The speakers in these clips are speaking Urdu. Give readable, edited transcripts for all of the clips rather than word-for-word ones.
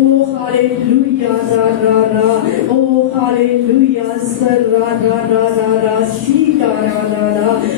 Oh hallelujah, ra ra ra. Oh hallelujah, sir ra ra ra ra ra. Shika ra ra ra.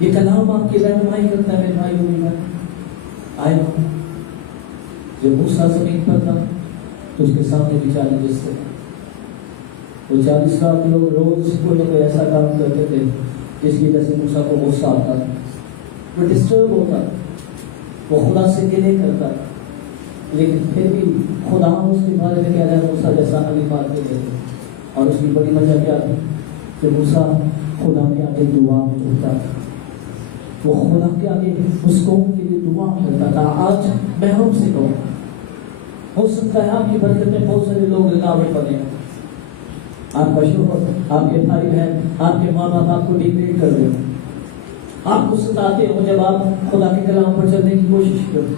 یہ کلام آپ کی رہنمائی کرتا ہے میرے بھائی اور بہن. آئے جب موسیٰ زمین پر تھا تو اس کے سامنے بھی چیلنجز تھے. وہ 40 سال لوگ روز کوئی نہ کوئی ایسا کام کرتے تھے جس کی وجہ سے موسیٰ کو غصہ آتا تھا, وہ ڈسٹرب ہوتا, وہ خدا سے گلے کرتا, لیکن پھر بھی خدا اس کے بارے میں کہہ رہا ہے موسیٰ جیسا علی بات نہیں ہے. اور اس کی بڑی وجہ کیا تھی کہ موسیٰ خدا کے آگے دعا میں جھکتا تھا, وہ خدا کے آگے اس قوم کے لیے دعا کرتا تھا. آج میں ہم سے کہوں, ہو سکتا ہے آپ کی برکت میں بہت سارے لوگ رکاوٹ بنے, آپ کا شوہر, آپ کے بھائی بہن, آپ کے ماں باپ آپ کو ڈیگریڈ کر رہے ہو, آپ کو ستاتے ہو جب آپ خدا کے کلام پر چلنے کی کوشش کرتے,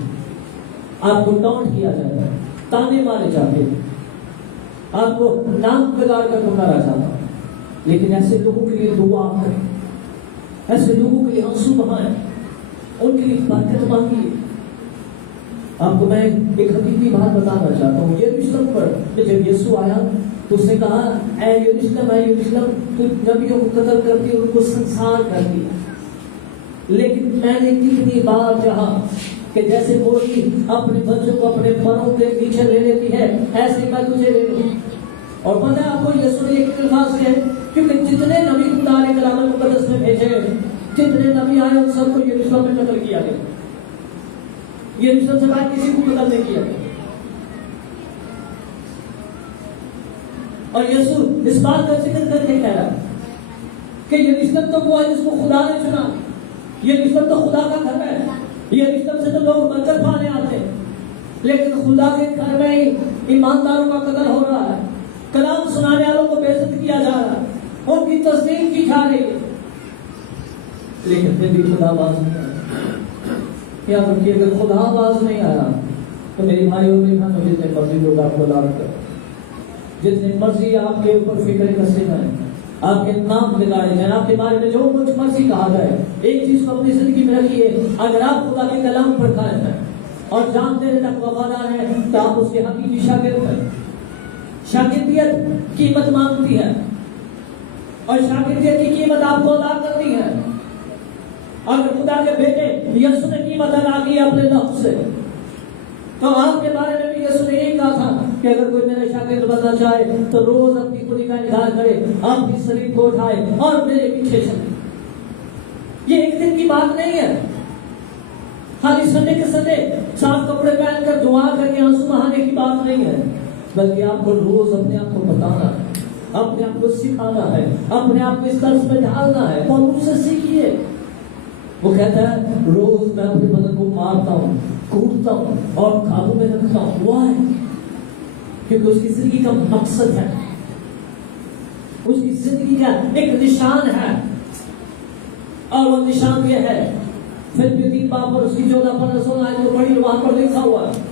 آپ کو ٹونٹ کیا جاتا ہے, تانے مارے جاتے ہیں, آپ کو نام بگاڑ کر پکارا جاتا ہے. لیکن ایسے لوگوں کے لیے دعا کریں, ایسے لوگوں کے لیے آنسو بہائیں, ان کے لیے برکت مانگیے. آپ کو میں ایک حقیقی بات بتانا چاہتا ہوں. یروشلم پر جب یسوع آیا تو اس نے کہا اے یروشلم تو نبیوں کو قتل کرتی اور ان کو سنسار کرتی, لیکن میں نے کتنی بار چاہا کہ جیسے مرغی اپنے بچوں کو اپنے پروں کے پیچھے لے لیتی ہے ایسے میں تجھے لے لوں. اور پتہ ہے آپ کو یسوع نے ایک الفاظ ہے کیونکہ جتنے نبی خدا نے کلام مقدس میں بھیجے, جتنے نبی آئے ان سب کو یروشلم میں قتل کیا گیا. یروشلم سے باہر کسی کو قتل نہیں کیا گیا. اور یسوع اس بات کا ذکر کر کے کہہ رہا کہ یروشلم تو وہ ہے جس کو خدا نے چنا, یروشلم تو خدا کا گھر ہے, یروشلم سے تو لوگ برکت پانے آتے ہیں, لیکن خدا کے گھر میں ہی ایمانداروں کا قتل ہو رہا ہے, کلام سنانے والوں کو بے عزت کیا جا رہا ہے, ان کی تصدیق کی جا رہی ہے. لیکن پھر بھی خدا باز نہیں آیا. یا کہ اگر خدا باز نہیں آیا تو میری بھائی اور میری بہنوں جتنے مرضی لوگ آپ کو لانت کریں, جتنے مرضی آپ کے اوپر فکر کسے جائیں, آپ کے نام لگائے جائیں, آپ کے بارے میں جو کچھ مرضی کہا جائے, ایک چیز کو اپنی زندگی میں رکھیے, اگر آپ خدا کے کلام پر قائم ہیں اور جانتے ہیں تک وفادار ہیں تو آپ اس کے حقیقی شاگرد ہیں. شاگردیت قیمت مانگتی ہے اور شاگردیت کی قیمت آپ کو ادا کرنی ہے. اگر خدا کے بیٹے یسوع نے قیمت ادا کی اپنے لفظ سے, تو آپ کے بارے میں بھی یسوع نے یہی کہا تھا کہ اگر کوئی میرے شاگرد بننا چاہے تو روز اپنی خودی کا انکار کرے, اپنی شریر کو اٹھائے اور میرے پیچھے چلے. یہ ایک دن کی بات نہیں ہے, خالی سنڈے کے سنڈے صاف کپڑے پہن کر دعا کر کے آنسو بہانے کی بات نہیں ہے, بلکہ آپ کو روز اپنے آپ کو بتانا ہے, اپنے آپ کو سکھانا ہے, اپنے آپ کو اس طرز میں ڈھالنا ہے. پالوس سے سیکھیے. وہ کہتا ہے روز میں اپنے بدن کو مارتا ہوں, کوٹتا ہوں اور قابو میں رکھتا ہوں. وہ ہے کیونکہ اس کی زندگی کا مقصد ہے, اس کی زندگی کا ایک نشان ہے, اور وہ نشان یہ ہے پھر بھی 3 باب پر اس کی 14-15 آیت کو پڑھی, وہاں پر لکھا ہوا ہے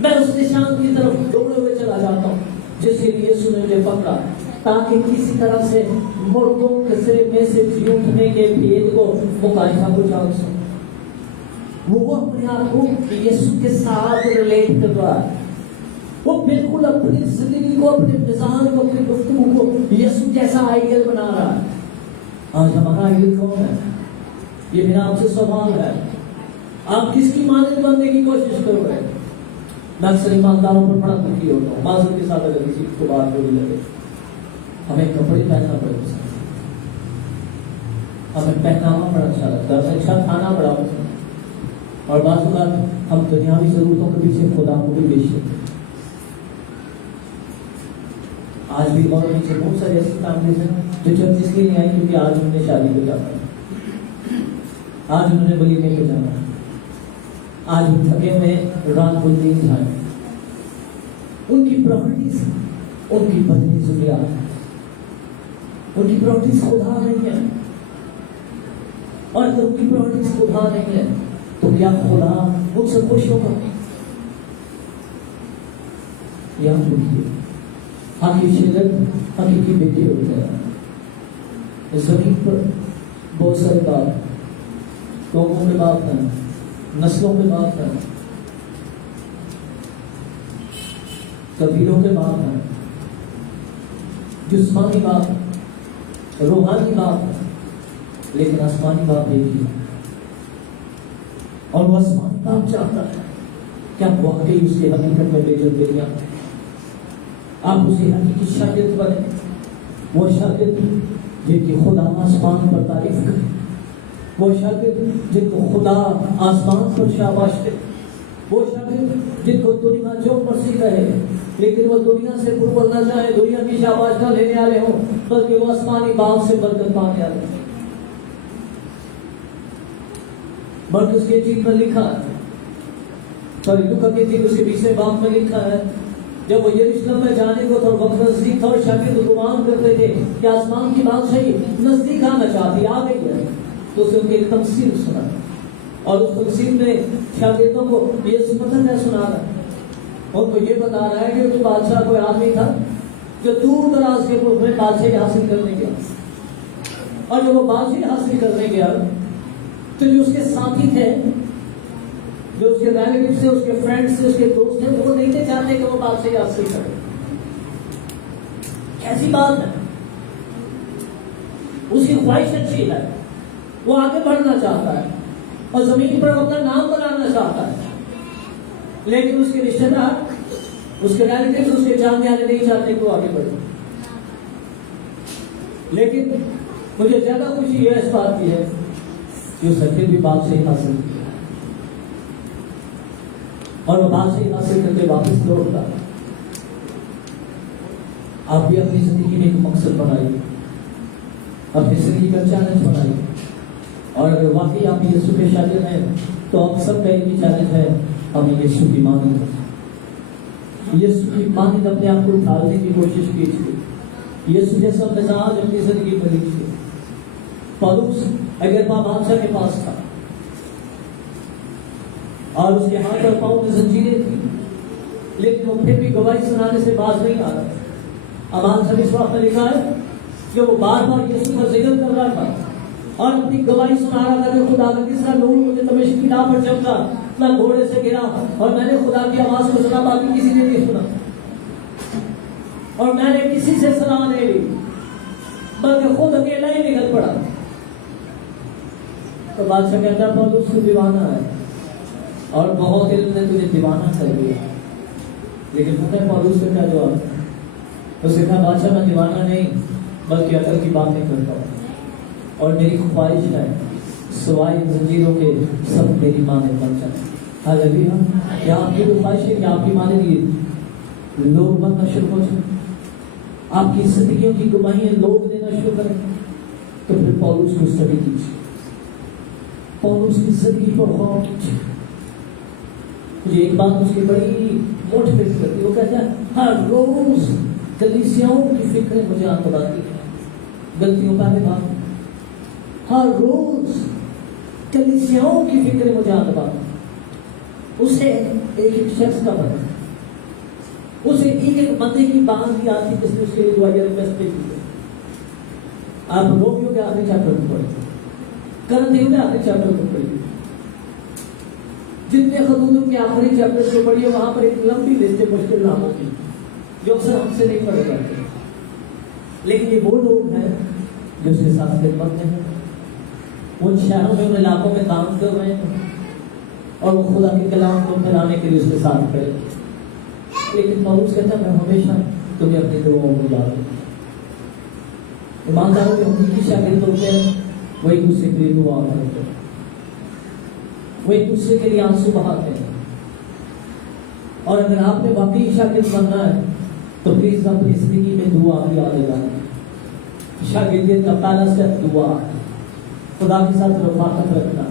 میں اس نشان کی طرف دوڑے ہوئے چلا جاتا ہوں جس کے لیے یسوع نے مجھے پکڑا, تاکہ کسی طرح سے مردوں کے میں سے جی اٹھنے کے بھید کو مکاشفہ کو جان سکوں. وہ اپنے آپ کو یسوع کے ساتھ ریلیٹ کر رہا ہے, وہ بالکل اپنی زندگی کو, اپنے مزاج کو, اپنی گفتگو کو یسوع جیسا آئیڈیل بنا رہا ہے. آج ہمارا آئیڈیل کون ہے؟ یہ میرا آپ سے سوال ہے. آپ کس کی مانند بننے کی کوشش کرو گے؟ میں اکثر ایمانداروں پر بڑا دکھی ہوتا ہوں. معذرت کے ساتھ اگر کسی کو بات بولی لگے, ہمیں کپڑے پہننا بڑا پسند ہے, ہمیں پہناوا بڑا اچھا لگتا ہے, ہمیں اچھا کھانا بڑا پسند ہے, اور بعض اوقات ہم دنیاوی ضرورتوں کے پیچھے خدا کو بھی بیچ دیتے ہیں. آج بھی غور نیچے بہت سارے ایسی فیملیز ہیں جو چرچ اس لیے نہیں آئی کیونکہ آج انہوں نے شادی کو جانا ہے, آج انہوں نے ولیمے کو جانا ہے, آج تھکے ہوئے رات کو نیند جائیں. ان کی پراپرٹیز, ان کی بدنی ضروریات, ان کی پراپرٹیز خدا نہیں ہے. اور اگر ان کی پراپرٹیز خدا نہیں ہے تو کیا خدا ان سے خوش ہوگا؟ یاد رکھیے, حقیقی شرکت حقیقی بیٹی ہوتا ہے. اس زمین پر بہت سارے بات, قوموں کے بات ہیں, نسلوں کے بات ہیں, قبیلوں کے بات ہیں, جسمانی بات, روحانی بات, لیکن آسمانی باپ ایک ہی ہے، اور وہ آسمانی باپ چاہتا ہے کہ آپ واقعی اس کے حقیقت میں بے جلدیاں آپ اسے حقیقی شاگرد بنے، وہ شاگرد جن کی خدا آسمان پر تعریف کرے، وہ شاگرد جن کو خدا آسمان پر شاباش دے، وہ شاگرد جن کو دنیا جو مرضی رہے لیکن وہ دنیا سے قربت نہ چاہے، دنیا کی شاباش نہ لینے والے ہوں، بلکہ وہ آسمانی باپ سے برکت پانے والے ہیں۔ مرکز کی چیز میں لکھا ہے، لوکا کی چیز اس کے 20 باب میں لکھا ہے، جب وہ یروشلم میں جانے کو تو وقت نزدیک تھا اور شاگرد گمان کرتے تھے کہ آسمان کی بادشاہی نزدیک آنا چاہتی آ گئی ہے، تو اس نے ان کی ایک تمثیل سنا، اور اس تمثیل میں شاگردوں کو یہ پتہ ہے سنا رہا ہے، ان کو یہ بتا رہا ہے کہ اس بادشاہ کوئی آدمی تھا جو دور دراز کے ملک میں بادشاہی حاصل کرنے گیا، اور جب وہ بادشاہی حاصل کرنے گیا تو جو اس کے ساتھی تھے، جو اس کے ریلیٹیو تھے، اس کے فرینڈ تھے، اس کے دوست تھے، وہ نہیں تھے چاہتے کہ وہ بادشاہی حاصل کرے۔ کیسی بات ہے، اس کی خواہش اچھی ہے، وہ آگے بڑھنا چاہتا ہے اور زمین پر اپنا نام بنانا چاہتا ہے، لیکن اس کے رشتے دار، اس کے ریلیٹیو، اس کے جاننے والے نہیں چاہتے کہ وہ آگے بڑھے۔ لیکن مجھے زیادہ خوشی یہ اس بات کی ہے کہ اس نے پھر بھی بادشاہی حاصل کی، اور وہ بادشاہی حاصل کر کے واپس لوٹتا۔ آپ بھی اپنی زندگی میں ایک مقصد بنائیے، اپنی زندگی کا چیلنج بنائیے، اور اگر واقعی آپ یسوع کے شاگرد ہیں تو آپ سب کا ایک ہی چیلنج ہے، ہمیں یسوع کی مانند، یسوع کی مانند اپنے آپ کو ڈھالنے کی کوشش کیجیے، یسوع جیسا مزاج اپنی زندگی میں لیجیے۔ پولس اگر بادشاہ کے پاس تھا اور اس کے ہاتھ اور پاؤں میں زنجیریں تھیں، لیکن وہ پھر بھی گواہی سنانے سے باز نہیں آ رہا۔ امان 26 میں لکھا ہے کہ وہ بار بار یسوع کا ذکر کر رہا تھا اور اپنی گواہی سنا رہا تھا کہ خدا کا کس طرح نور مجھے دمشق کی راہ پر چمکا، میں گھوڑے سے گرا اور میں نے خدا کی آواز کو سنا، باقی کسی نے نہیں سنا، اور میں نے کسی سے صلاح نہیں لی بلکہ خود اکیلا ہی نکل پڑا۔ تو بادشاہ کہتا ہے پولس تو دیوانہ ہے اور بہت علم نے تجھے دیوانہ کر دیا، لیکن پتہ ہے پولس کا کیا جواب ہے؟ اس نے کہا بادشاہ میں دیوانہ نہیں بلکہ عقل کی باتیں کرتا ہوں، اور میری خواہش ہے سوائے زنجیروں کے سب میری مانے بن جائیں۔ ہاللیلویا۔ کیا آپ کی خواہش ہے کہ آپ کی مانے لیے لوگ بننا شروع ہو جائیں، آپ کی زندگیوں کی گواہیاں لوگ دینا شروع کریں؟ تو پھر پولس کو اسٹڈی کیجیے، پولس کی زندگی پر غور کیجیے۔ مجھے ایک بات اس کی بڑی موٹیویٹ کرتی ہے، وہ کہتا ہے ہر روز کلیسیاؤں کی فکریں مجھے یاد بتاتی ہیں، غلطیوں پہلے بات، ہر روز کلیسیاؤں کی فکریں مجھے یاد بتاتی ہیں۔ اسے ایک شخص کا بنا، اسے ایک بندے کی بات بھی آتی جس نے اس کے لیے دعا ریکویسٹ کی ہے۔ آپ رومیو کے آخری چیپٹر میں پڑھیں، کرنتھیوں کے آخری چیپٹر میں پڑھیے، جتنے خطوطوں کے آخری چیپٹر کو پڑھیے وہاں پر ایک لمبی لسٹ ہے مشکل ناموں کی جو اکثر ہم سے نہیں پڑھے جاتے، لیکن یہ وہ لوگ ہیں جو اس کے ساتھ خدمت میں ہیں، ان شہروں میں ان علاقوں میں کام کر رہے ہیں اور وہ خدا کے کلام کو پھیلانے کے لیے اس کے ساتھ کھڑے۔ لیکن پولس کہتا ہے میں ہمیشہ تمہیں اپنی دعاؤں میں یاد رکھوں۔ ایمانداروں کے حقیقی شاگرد ہوتے ہیں وہ ایک دوسرے کے لیے دعا کرتے ہیں، وہ ایک دوسرے کے لیے آنسو بہاتے ہیں، اور اگر آپ نے واقعی شاگرد بننا ہے تو پلیز اپنی زندگی میں دعا بھی یاد رکھنا۔ شاگردیت کا پہلا سٹیپ دعا، خدا کے ساتھ رفاقت رکھنا۔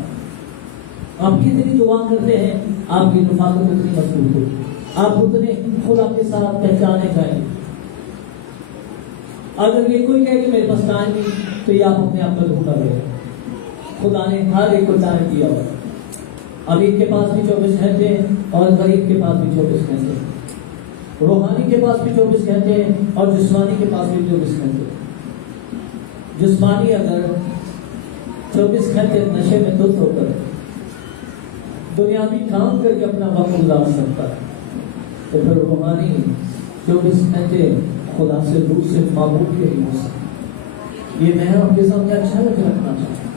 آپ کتنی دعا کرتے ہیں آپ کی رفاقت اتنی مضبوط ہوگی، آپ اتنے خدا کے ساتھ پہچانے جائیں۔ اگر یہ کوئی کہے کہ میرے پاس ٹائم نہیں تو یہ آپ اپنے آپ پر دھوکا رہے ہیں، خدا نے ہر ایک کو ٹائم دیا ہوا، امیر کے پاس بھی 24 گھنٹے ہیں اور غریب کے پاس بھی 24 گھنٹے ہیں، روحانی کے پاس بھی 24 گھنٹے ہیں اور جسمانی کے پاس بھی 24 گھنٹے ہیں۔ جسمانی اگر 24 گھنٹے نشے میں دھت ہو کر دنیاوی کام کر کے اپنا وقت گزار سکتا ہے تو پھر روحانی 24 گھنٹے خدا سے روح سے معبود کے لیے ہو سکتا ہے۔ یہ میں آپ کے سامنے اچھا رکھنا چاہتا ہوں۔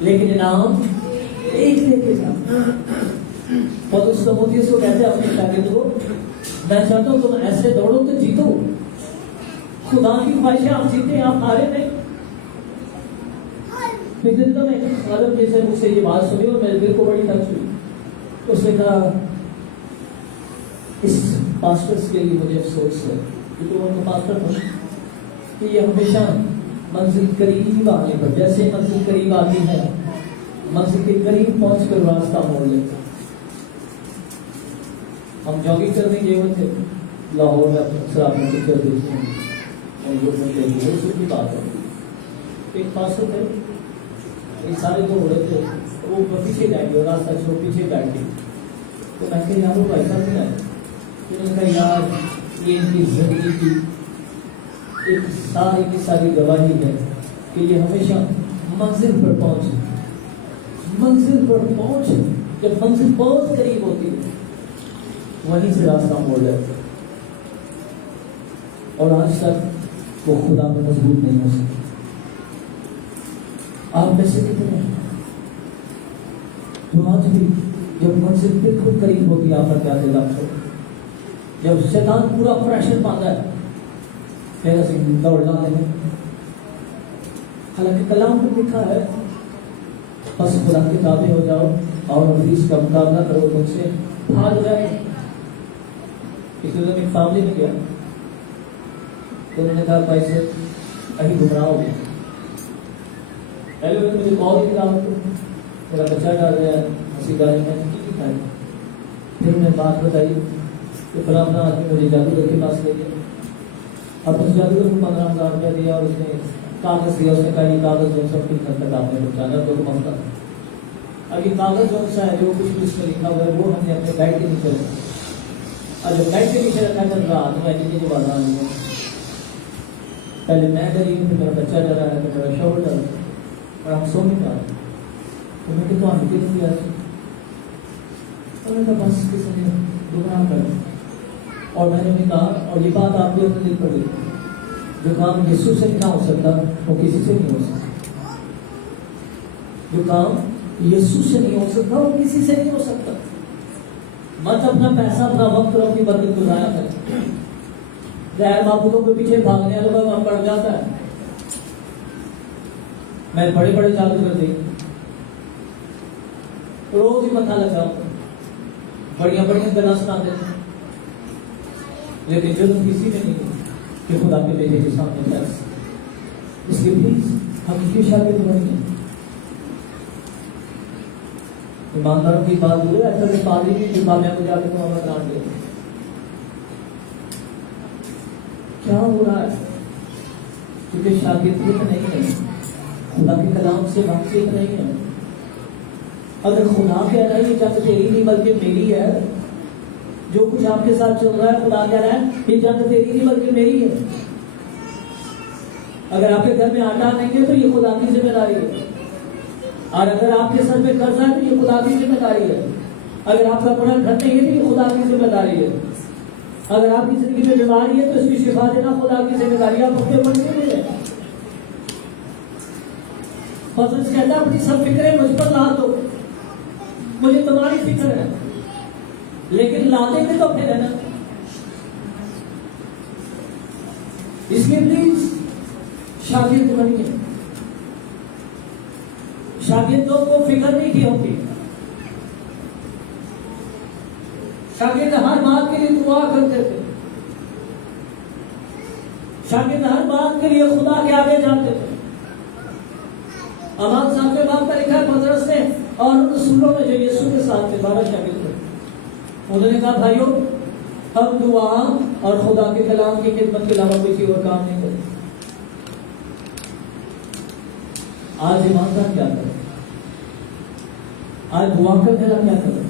لیکن انعام ایک دے کے ساتھ. اور اس تimotheus کو کہتے ہیں اپنے شاگرد کو میں چاہتا ہوں تم ایسے دوڑو تو جیتو. خدا کی خواہشیں آپ جیتے آپ ہارے نہیں. پھر دن میں ایک عالم جیسے مجھ سے یہ بات سنی اور میرے دل کو بڑی ٹچ ہوئی. اس نے کہا اس پاسٹرز کے لیے مجھے افسوس ہے کیونکہ ان کا پاسٹر تھا کہ یہ ہمیشہ منزل قریب آنے پر جیسے منزل قریب آتی ہے منزل کے قریب پہنچ کر راستہ موڑ لیتے. ہم جاگنگ کرنے گئے ہوئے تھے لاہور میں اکثر آپ نے پکچر دیکھی ہیں کی بات ہے. ایک پاسٹر تھے یہ سارے جو ہو رہے تھے وہ پیچھے جائیں گے اور راستہ چھوڑ پیچھے بیٹھ گئے. تو میں کہ یار وہ ایسا نہیں ہے. انہوں نے کہا یار یہ ان کی زندگی کی ایک ساری کی ساری گواہی ہے کہ یہ ہمیشہ منزل پر پہنچے. منزل پر پہنچے جب منزل بہت قریب ہوتی ہے وہیں سے راستہ موڑ جاتا ہے. اور آج تک وہ خدا میں مضبوط نہیں ہو سکتے. آپ میں سے کتنے ہیں تو آج بھی جب منزل بالکل قریب ہوتی ہے آپ کا کیا دل آپ کو جب شیطان پورا پریشر پاتا ہے پھر اسے دوڑنا ہے. حالانکہ کلام میں لکھا ہے بس خدا کے تابع ہو جاؤ اور حدیث کا مقابلہ کرو تم سے بھاگ جائے. کسی نے ایک فیملی میں گیا تو انہوں نے کہا بھائی سے کہیں گمراہ ہو گیا. پہلے میں مجھے کال ہی کیا میرا بچہ ڈال رہا ہے اسی گاڑی میں کی کھائے. پھر انہیں بات بتائی کہ فلاں آدمی مجھے جادوگر کے پاس لے گیا. اب اس جادوگر کو 15,000 روپیہ دیا اور اس نے کاغذ دیا. اس نے کہا یہ کاغذ جو سب کے گھر تک آپ نے پہنچانا تو ہفتہ. اب یہ کاغذ جو سا ہے جو کچھ بھی اس میں لکھا ہوا ہے وہ ہم نے اپنے بیڈ کے نیچے رکھا. اور جب بیڈ کے نیچے رکھا تھا رات میں نیچے جو بازار لیا پہلے میں ڈری ہوں پھر میرا بچہ ڈرا ہے تو میرا شوہر ڈرا ہے اور ہم سو نہیں پا رہے. تو میں کہ تو ہم کتنے دیا تو بس کسی نے گمراہ کر دیا. اور میں نے کہا اور یہ بات آپ کے اپنے دل پر گئی جو کام یسوع سے نہ ہو سکتا وہ کسی سے نہیں ہو سکتا. جو کام یسوع سے نہیں ہو سکتا وہ کسی سے نہیں ہو سکتا. مت اپنا پیسہ اپنا وقت اور اپنی برکت کو ضائع کرے. غیر معبودوں کے پیچھے بھاگنے والا وقت پڑ جاتا ہے. میں بڑے بڑے جادوگر دیکھ روز ہی متھا لگاؤ بڑیاں بڑیاں گلا سناتے ہیں لیکن جرم کسی نے نہیں کہ خدا کے بیٹے کے سامنے پیسے. اس لیے پلیز ہم کی شاگرد بنیں. ایمانداروں کی بات ہوئی ایسا کہ پادری بھی جو کامیاب ہو جاتے ہیں ہمیں کران دے. کیا ہو رہا ہے کیونکہ شاگردی نہیں ہے خدا کے کلام سے واقف نہیں ہے. اگر خدا کہہ رہا ہے یہ جنگ تیری نہیں بلکہ میری ہے. جو کچھ آپ کے ساتھ چل رہا ہے خدا کہہ رہا ہے یہ جنگ تیری نہیں بلکہ میری ہے. اگر آپ کے گھر میں آٹا نہیں ہے تو یہ خدا کی ذمہ داری ہے. اور اگر آپ کے سر پہ قرضہ ہے تو یہ خدا کی ذمہ داری ہے. اگر آپ کا بڑا گھر نہیں ہے تو یہ خدا کی ذمہ داری ہے. اگر آپ کی زندگی میں بیماری ہے تو اس کی شفا دینا خدا کی ذمہ داری. آپ اپنے من سے دے دیں. فضل کہتا ہے اپنی سب فکریں مجھ پر لا دو. مجھے تمہاری فکر ہے لیکن لاتے میں تو پھر ہے نا. اس لیے پلیز شاگرد بنیے. شاگردوں کو فکر نہیں کی ہوتی. شاگرد ہر بات کے لیے دعا کرتے تھے. شاگرد ہر بات کے لیے خدا کے آگے جاتے تھے. امام صاحب کے بات پر لکھا ہے پطرس نے اور رسولوں میں جو یسوع کے ساتھ تھے 12 شاگرد تھے. انہوں نے کہا بھائیو ہم دعا اور خدا کے کلام کی خدمت کے علاوہ کوئی اور کام نہیں کرتے. آج ایماندار کیا کرے. آج دعا کرنے والا کیا کرے.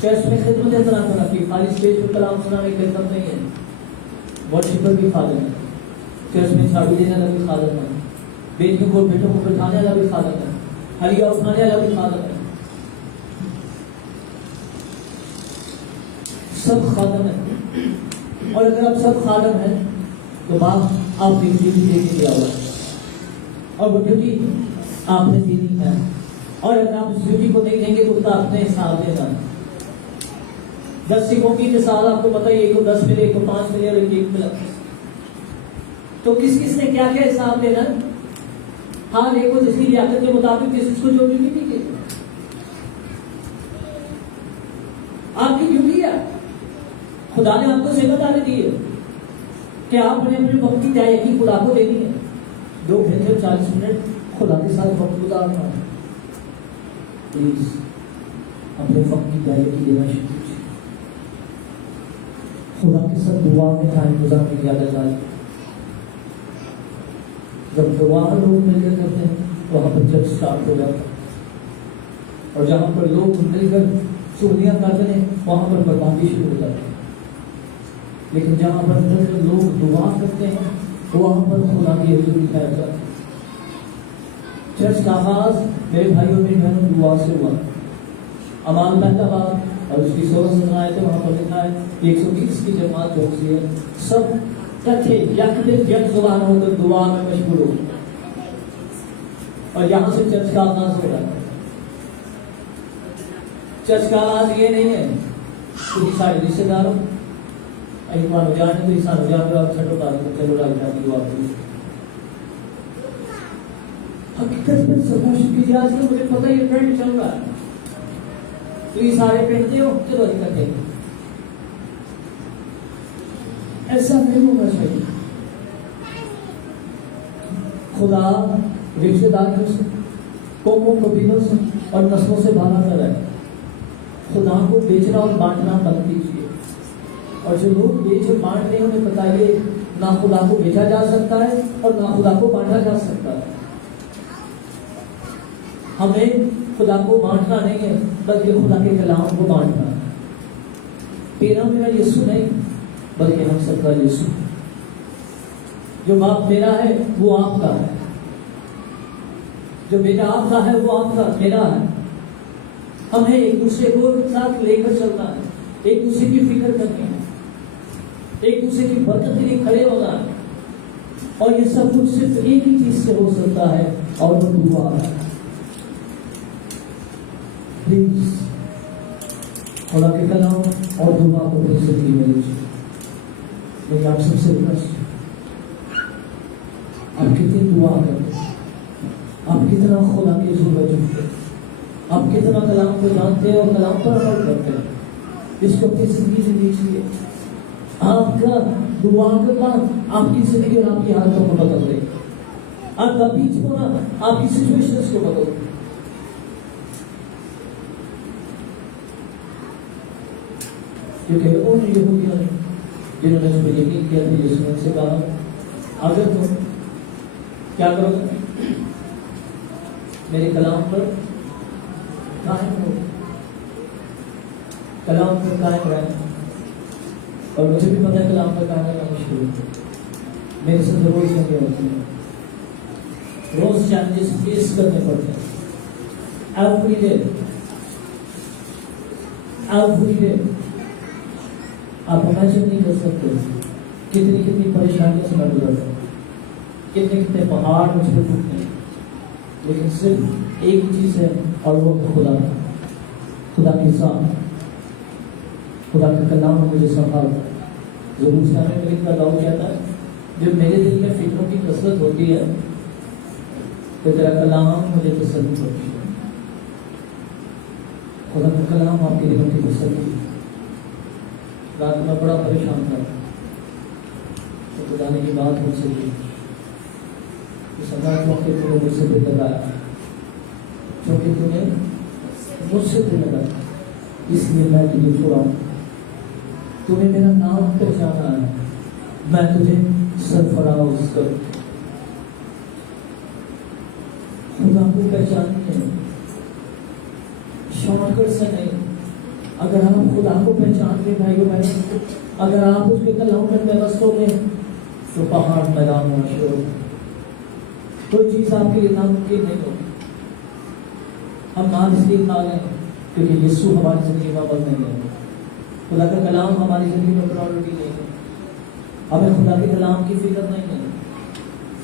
چرچ میں خدمت اس طرح کرنا کہ خالی اسٹیج پر کلام سنانے کی خدمت نہیں ہے. ورشپر بھی خادم ہے. چرچ میں چابی دینے والا بھی خادم ہے. بیٹوں کو بٹھانے والا بھی خادم ہے. ہلیا اٹھانے والا بھی خادم ہے. سب خادم ہے. اور اگر آپ سب خادم ہیں تو باپ آپ کی ڈیوٹی دیکھ کے آؤ. اور وہ ڈیوٹی آپ نے دینی ہے، اور اگر آپ اس ڈیوٹی کو نہیں دیں گے تو اس کا اپنے حساب دینا ہے۔ 10 سکھوں کی مثال آپ کو پتہ ہی ہے، ایک کو 10 ملے، ایک کو 5 ملے اور ایک ملا، تو کس کس نے کیا کیا حساب دینا؟ ہاں ایک کو جس کی لیاقت کے مطابق، کس کو جو ڈیوٹی دی گئی آپ کی ڈیوٹی ہے، خدا نے آپ کو ذمہ داری دی ہے کہ آپ نے اپنے وقت کی ادائیگی خدا کو دینی ہے۔ 2 گھنٹے 40 منٹ خدا کے ساتھ وقت گزارنا ہے۔ پلیز اپنے وقت کی ادائیگی دینا شروع کیجیے، خدا کے ساتھ دعا میں ٹائم گزارنے کی عادت ڈالیے۔ جب دعا لوگ مل کر کرتے ہیں وہاں پر جب اسٹارٹ ہو جاتا ہے، اور جہاں پر لوگ مل کر چوریاں کرتے ہیں وہاں پر بربادی شروع ہو جاتی ہے۔ لیکن جہاں پر لوگ دعا کرتے ہیں وہاں پر خدا کی حضوری پھیل جاتی ہے۔ چرچ کا آغاز میرے بھائیوں میں بہنوں دعا سے ہوا۔ اعمال پہلا باب اور اس کی 16 آیتیں وہاں پر لکھا ہے 120 کی جماعت پہنچی ہے، سب کٹھے یک زبان ہو کر دعا میں مشغول ہو، اور یہاں سے چرچ کا آغاز ہو رہا ہے۔ چرچ کا آغاز یہ نہیں ہے کہ سارے رشتے داروں ایمان جانے تو انسان جان کر آپ چھٹو کر چلو راج جاتی ہو آپ کو حقیقت میں سمجھ کی جائے تو مجھے پتہ یہ ٹرینڈ چل رہا ہے، تو یہ سارے پہنتے ہو چلو حقیقت ہے، ایسا نہیں ہونا چاہیے۔ خدا رشتے داروں سے، قوموں قبیلوں سے اور نسلوں سے بالا کر ہے۔ خدا کو بیچنا اور بانٹنا بند کیجیے، اور جو لوگ بیچ اور بانٹ رہے ہیں انہیں بتائیے نہ خدا کو بیچا جا سکتا ہے اور نہ خدا کو بانٹا جا سکتا ہے۔ ہمیں خدا کو بانٹنا نہیں ہے بلکہ خدا کے کلام کو بانٹنا ہے۔ تیرا میرا یسوع نہیں بلکہ ہم سب کا یسوع، جو باپ میرا ہے وہ آپ کا ہے، جو بیٹا آپ کا ہے وہ آپ کا میرا ہے۔ ہمیں ایک دوسرے کو ساتھ لے کر چلنا ہے، ایک دوسرے کی فکر کرنی ہے، ایک دوسرے کی برکت کے لیے کھڑے ہونا ہے، اور یہ سب کچھ صرف ایک ہی چیز سے ہو سکتا ہے اور وہ دعا ہے۔ پلیز خدا کے کلام اور دعا کو اپنی زندگی میں لیجیے۔ میں آپ سب سے ریکویسٹ، آپ کتنی دعا کرتے ہیں، آپ کتنا خدا کی ضرورت جھکتے ہیں، آپ کتنا کلام کو جانتے ہیں اور کلام پر عمل کرتے ہیں، اس کو اپنی زندگی سے دیکھیے۔ آپ کا دعا کرنا آپ کی زندگی اور آپ کی حالتوں کو بدل دے، آپ کا بیچ ہونا آپ کی سچویشنز کو بدل دے۔ کیونکہ ان یہودیوں نے جنہوں نے اس پر یقین کیا تھا یسوع نے ان سے کہا اگر تم کیا کرو گے، میرے کلام پر قائم ہو، کلام پر قائم رہنا، اور مجھے بھی پتہ ہے کلام پر قائم رہنا مشکل ہے، میرے سے ضرور سنگے ہوتی ہیں، روز چیلنجز فیس کرنے پڑتے ہیں، ایوری ڈے آپ امیجن نہیں کر سکتے کتنی پریشانیوں سے میں گزرتا ہوں، کتنے پہاڑ مجھ پہ ٹوٹتے ہیں، لیکن صرف ایک ہی چیز ہے اور وہ خدا کی ذات، خدا کا کلام مجھے سنبھالتا ہے۔ ضرور سے ہمیں ملک کا داؤد کہتا ہے جب میرے دل میں فکروں کی کثرت ہوتی ہے تو تیرا کلام مجھے تسلی ہوتی ہے۔ خدا کا کلام آپ کے دلوں کی تسلی۔ رات میں بڑا پریشان تھا تو خدا نے یہ بات مجھ سے کی، سماج وقت تمہیں مجھ سے دل لگایا، کیونکہ تمہیں مجھ سے دل لگایا، اس لیے میں تجھے چھوڑا، تمہیں میرا نام پہچانا ہے، میں تجھے سرفراز کروں۔ خدا کو پہچانتے ہیں شارٹ کٹ سے نہیں۔ اگر آپ خدا کو پہچان کے بھائیوں بہنوں، اگر آپ اس کے کلام میں وسط ہو گئے تو پہاڑ میدان ہونا شروع ہو، کوئی چیز آپ کے لیے ناممکن نہیں ہوگی۔ ہم مان اس لیے کھا لیں کیونکہ یسوع ہماری زندگی میں عمل نہیں ہے، خدا کا کلام ہماری زندگی میں پرائورٹی نہیں ہے، ہمیں خدا کے کلام کی فکر نہیں ہے،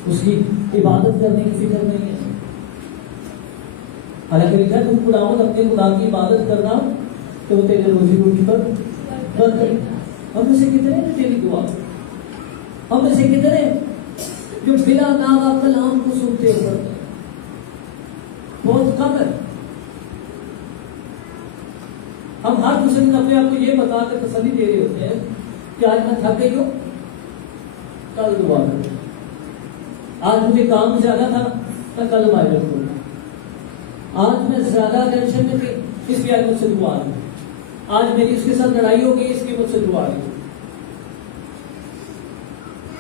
اس کی عبادت کرنے کی فکر نہیں ہے، حالانکہ لکھا ہے تم خداوند اپنے خدا کی عبادت کرنا تو وہ تیرے روزی روٹی پر برکت۔ ہم میں سے کتنے ہیں تیری دعا، ہم میں سے کتنے جو بلا ناغہ کلام کو سنتے ہو؟ بہت کم ہے۔ ہم ہر دوسرے دن اپنے آپ کو یہ بتا کے تسلی دے رہے ہوتے ہیں کہ آج میں تھک گئی ہوں، کل دعا کروں، آج مجھے کام زیادہ تھا میں کل مائرل کروں، آج میں زیادہ ٹینشن میں تھی اس لیے آج مجھ سے دعا نہیں، آج میری اس کے ساتھ لڑائی ہو گئی اس کی مجھ سے دعا نہیں،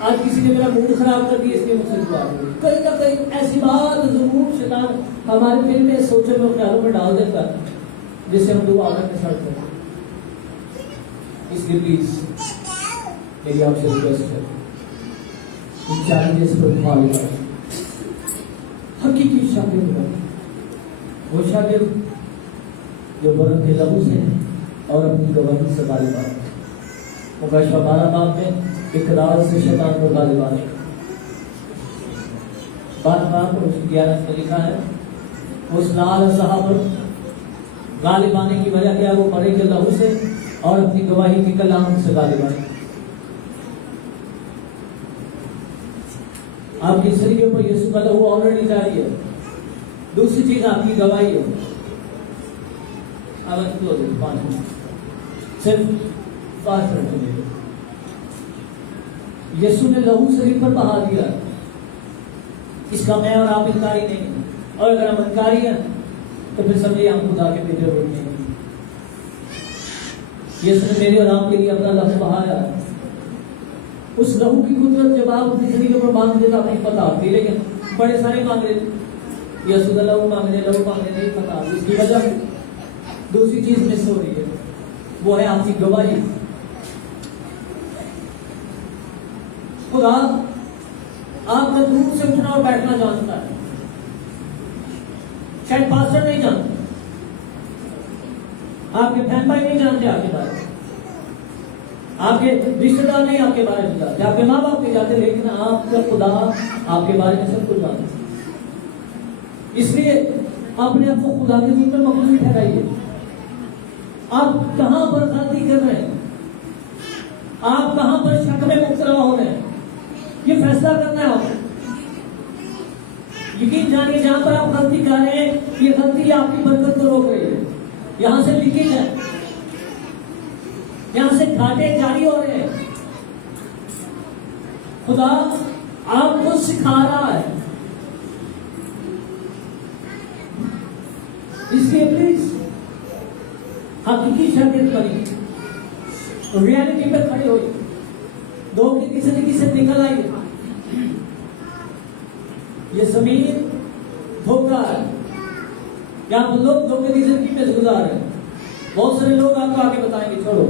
آج کسی نے میرا موڈ خراب کر دیا اس لیے مجھ سے دعا نہیں۔ کہیں نہ کہیں ایسی بات ضرور شیطان ہمارے دل میں سوچے میں خیالوں میں ڈال دیتا ہے جس سے ہم دعا کرنے چھڑتے ہیں۔ اس لیے پلیز میری آپ سے ریکویسٹ ہے ان چیلنجز پر فالو کریں۔ حقیقی شاگرد بنیں، وہ شاگرد جو برکت کے لبوں سے اور اپنی گواہی سے غالب آئے۔ مکاشفہ 12 باب میں اقرار سے شیطان کو غالب آنے، 12 باب اور 11 میں لکھا ہے اس لال اژدہا پر غالب آنے کی وجہ کیا؟ وہ مرے کے لہو سے اور اپنی گواہی کی کلام سے غالب آئے۔ آپ کی سر کے اوپر یسوع کا لہو آلریڈی جاری ہے۔ دوسری چیز آپ کی گواہی ہے۔ اب صرف 5 منٹ میں یسوع نے لہو شریف پر بہا دیا، اس کا میں اور آپ انکاری نہیں، اور اگر ہم انکاری ہیں تو پھر سمجھے ہم خدا کے بیٹے ہوتے ہیں۔ یسوع نے میرے اور آپ کے لیے اپنا لہو بہایا۔ اس لہو کی قدرت جب آپ اپنی زندگی پر مانگ دیتا نہیں پتا آتی، لیکن بڑے سارے مانگ رہے یسوع کا لہو مانگ رہے، لہو مانگ رہے، نہیں پتا۔ اس کی وجہ دوسری چیز مس ہو رہی ہے، وہ ہے آپ کی گواہی۔ خدا آپ کا دور سے اٹھنا اور بیٹھنا جانتا ہے، شاید پاسٹر نہیں جانتے، آپ کے بہن بھائی نہیں جانتے آپ کے بارے میں، آپ کے رشتے دار نہیں آپ کے بارے میں جانتے، آپ کے ماں باپ نہیں جانتے، لیکن آپ کا خدا آپ کے بارے میں سب کچھ جانتا ہے۔ اس لیے اپنے آپ کو خدا کے حضور میں مقبول بھی ٹھہرائیے۔ آپ کہاں پر غلطی کر رہے ہیں، آپ کہاں پر شک میں مبتلا ہو رہے ہیں، یہ فیصلہ کرنا ہے آپ۔ یقین جانیے جہاں پر آپ غلطی کر رہے ہیں یہ غلطی آپ کی برکت کو روک رہی ہے، یہاں سے لیکیج ہے، یہاں سے گھاٹے جاری ہو رہے ہیں۔ خدا آپ کو سکھا رہا ہے، اس لیے پلیز حقیقی شاگرد بنی، ریالٹی پہ کھڑے ہوئی، دھوکے کی زندگی سے نکل آئیے۔ یہ زمین دھوکہ ہے، یہاں پر لوگ دھوکے کی زندگی میں گزار رہے ہیں۔ بہت سارے لوگ آپ کو آگے بتائیں گے چھوڑو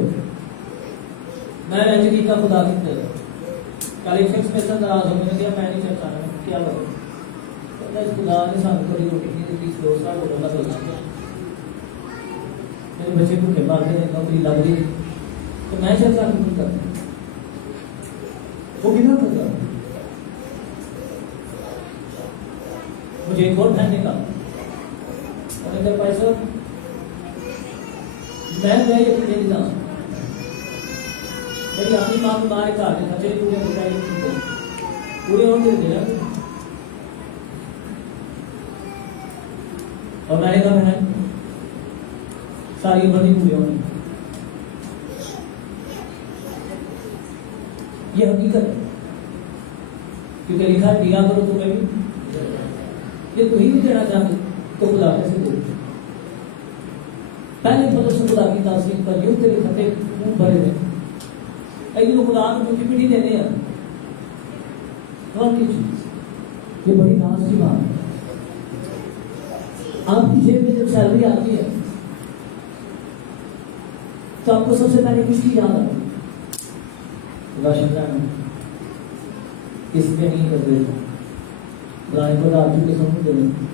میں رجنی کا خدا کی طرف کل ایک شخص میں سے ناراض ہو گیا کہ میں نہیں چلتا ہوں، کیا کروں؟ خدا نے سانو کبھی روٹی نہیں دی، دوسرا کو بولا تو میرے بچے کو کے مارتے ہیں، نوکری لگ رہی تو میں چلتا نہیں کرتا، وہ کتنا کرتا۔ مجھے ایک اور بہن نے کہا پیسہ میں یقین نہیں جانا، میری اپنی ماں بیمار کہا کہ خرچے پورے اور دے دیا، اور میں نے کہا بہن ساری عمر نہیں پورے ہونی، یہ حقیقت ہے، کیونکہ لکھا دیا کرو تمہیں بھی، یہ تو ہی نہیں دینا چاہتے تو خدا کیسے دے؟ پہلے فضل سے خدا کی تعظیم پر یوں تیرے خطے منہ بھرے ہوئے، ایک خدا کو مجھے بھی نہیں دینے ہیں، کون کی چیز؟ یہ بڑی ناز کی بات ہے۔ آپ کی جیب میں جب سیلری آتی ہے تو آپ کو سب سے پہلے کس کی یاد آتی ہے؟ خدا شکر کس پہ نہیں کر رہے پرانے کو راجو کے سمجھ دے رہے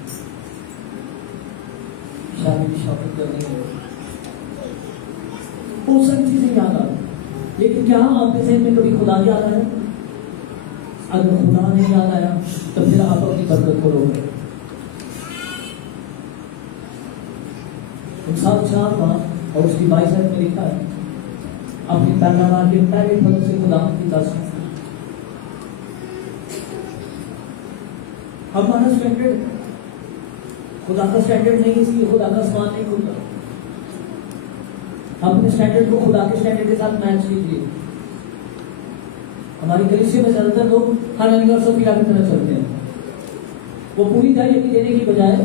شادی کی شاپنگ کرنی ہے، وہ سب چیزیں یاد آتی، لیکن کیا آپ کے ذہن میں کبھی خدا یاد آیا؟ اگر خدا نہیں یاد آیا تو پھر آپ اپنی برکت کو روک رہے۔ انسان 4 ماہ اور اس کی 22 میں لکھا ہے اپنی پیداوار کے پہلے پھل سے خدا کی تعظیم. ہمارا اسٹینڈرڈ خدا کا اسٹینڈرڈ نہیں، اس لیے خدا کا آسمان نہیں کھلتا. ہم اپنے اسٹینڈرڈ کو خدا کے اسٹینڈرڈ کے ساتھ میچ کیجیے. ہماری کلیسے میں زیادہ تر لوگ ہانانی اور صفیہ کی طرح چلتے ہیں. وہ پوری طرح یقین دینے کی بجائے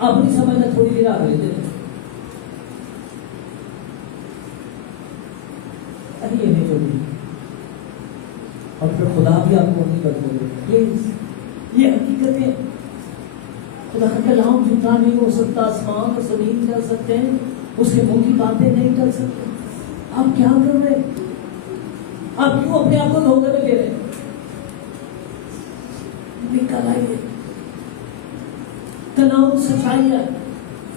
اپنی سمجھ میں تھوڑی دیر آگے لیتے ہیں. یہ نہیں چلتی اور پھر خدا بھی آپ کو نہیں کرتے. یہ حقیقتیں خدا کا کلام جھوٹا نہیں ہو سکتا. آسمان اور زمین کر سکتے ہیں، اس کے منہ کی باتیں نہیں کر سکتے. آپ کیا کر رہے ہیں؟ آپ کیوں اپنے آپ کو دھوکے میں لے رہے ہیں؟ نکل آئیے. کلام سچائی ہے،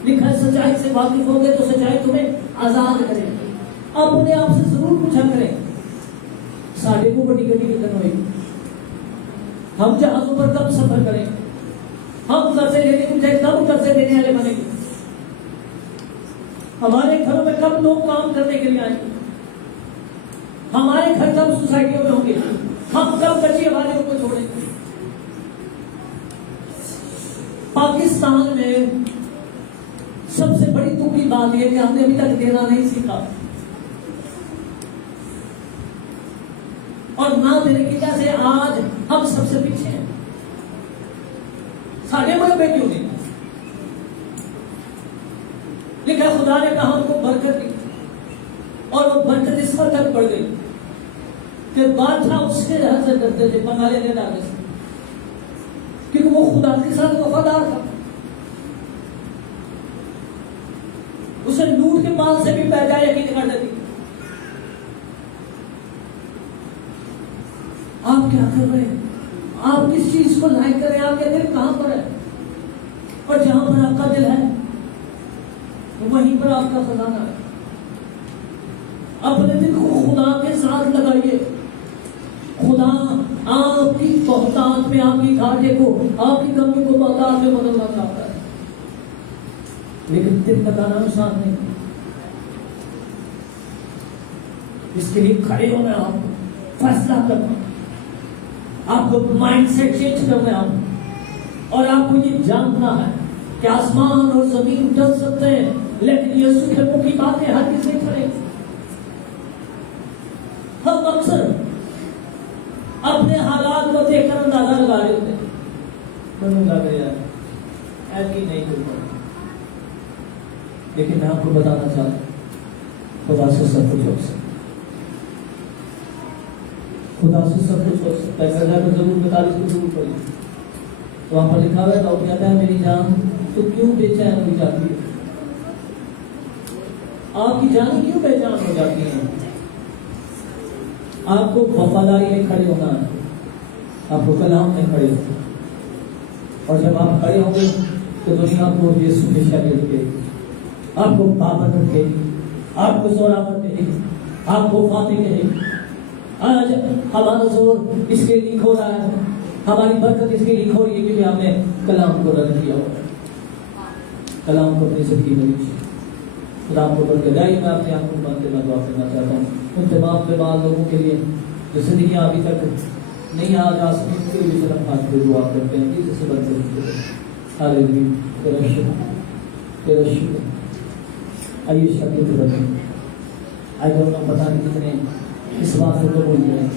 لکھا ہے سچائی سے واقف ہو گئے تو سچائی تمہیں آزاد کرے گی. آپ اپنے آپ سے ضرور پوچھا کریں ساڑھے کو بڑی گڈی کتنے ہوئے گی، ہم جہازوں پر کب سفر کریں، ہم قرضے لینے کو چاہے کب قرضے دینے والے بنے گے، ہمارے گھروں میں کب لوگ کام کرنے کے لیے آئیں گے، ہمارے گھر کب سوسائٹیوں میں ہوں گے، ہم کب کچی آبادیوں کو چھوڑیں گے. پاکستان میں سب سے بڑی دکھ کی بات یہ کہ ہم نے ابھی تک دینا نہیں سیکھا، اور نہ دینے کی وجہ سے آج ہم سب سے پیچھے ہیں. ساڑھے ملک میں کیوں نہیں؟ لیکن خدا نے کہا ہم کو برکت دی اور وہ برکت اس وقت تک بڑھ گئی کہ بادشاہ اس کے حاصل کرتے تھے پناہ لینے لانے سے، کیونکہ وہ خدا کے ساتھ وفادار تھا. اسے لوٹ کے مال سے بھی پیدا یقین کر دیتی. آپ کیا کر رہے ہیں؟ آپ کس چیز کو لائق کریں؟ آپ کے دل کہاں پر ہے؟ اور جہاں پر آپ کا دل ہے وہیں پر آپ کا خزانہ ہے. اپنے دل کو خدا کے ساتھ لگائیے. خدا آپ کی بہتات میں، آپ کی گھاٹے کو، آپ کی کمی کو بہتات میں بدلنا چاہتا ہے، لیکن دل لگانا آسان نہیں. اس کے لیے کھڑے ہونا، آپ کو فیصلہ کرنا، آپ کو مائنڈ سیٹ چینج کرنا ہے، اور آپ کو یہ جاننا ہے کہ آسمان اور زمین ڈر سکتے ہیں لیکن یسوع کے منہ کی باتیں ہر کسی نہیں کریں. ہم اکثر اپنے حالات کو دیکھ کر اندازہ لگا رہے ہوتے ہیں، لگ رہا ہے ایسی نہیں کرتا. لیکن میں آپ کو بتانا چاہتا ہوں خدا سے سب کچھ ہو سکتا ہے. خدا سے سب کچھ ہو سکتا ہے. اگر میں ضرور 45 کو ضرور پڑھی تو وہاں پر لکھا ہوا ہے تو کہتا ہے میری جان تو کیوں بے چین ہو جاتی ہے؟ آپ کی جان کیوں بے چین ہو جاتی ہے؟ آپ کو وفاداری میں کھڑے ہونا ہے، آپ کو کلام میں کھڑے ہونا، اور جب آپ کھڑے ہوں گے تو دنیا کو یسوع کی شکل دے گی، آپ کو بابر رکھے گی، آپ کو زوراور کہے گی، آپ کو فاتح کہے گی. آج ہمارا زور اس کے لیے کھو رہا ہے، ہماری برکت اس کے لیے کھو رہی ہے کیونکہ ہم نے کلام کو رد کیا ہوا ہے. کلام کو اپنی زندگی میں لیجیے. خدا آپ کو برکت دے. میں اپنے آپ کو بند کے بعد دعا کرنا چاہتا ہوں ان تمام بیمار لوگوں کے لیے جو زندگیاں ابھی تک نہیں آ جا سکی، ان کے لیے بھی طرف ہاتھ پہ دعا کرتے ہیں. جس سے برکت ہاللیلویا. تیرا شکر، تیرا شکر. آئیے شکر رکھیں. آئیے ہم پتہ نہیں کتنے اس بات کو قبول کریں.